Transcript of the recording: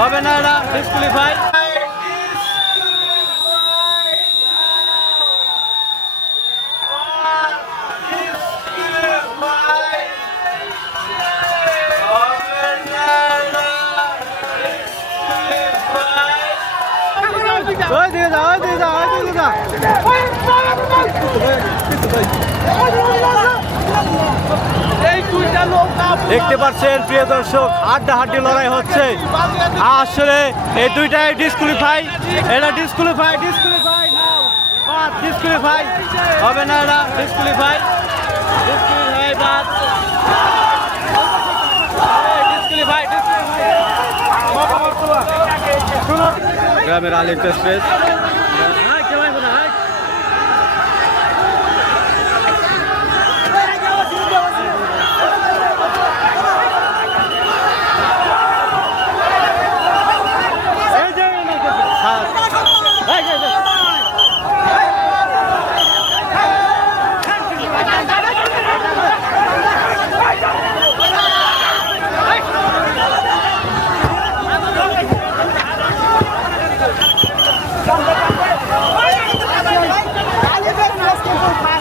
হবে না, এটা ডিসকুয়ালিফাই। দেখতে পাচ্ছেন প্রিয় দর্শক, হাড্ডাহাড্ডি লড়াই হচ্ছে। আসলে এই দুইটাই ডিসকুয়ালিফাই, এটা ডিসকুয়ালিফাই, ডিসকুয়ালিফাই ডিসকুয়ালিফাই হবে না, এটা ডিসকুয়ালিফাই, ডিসকুয়ালিফাই বাদ, ডিসকুয়ালিফাই, ডিসকুয়ালিফাই। গ্রামের আলী এক্সপ্রেস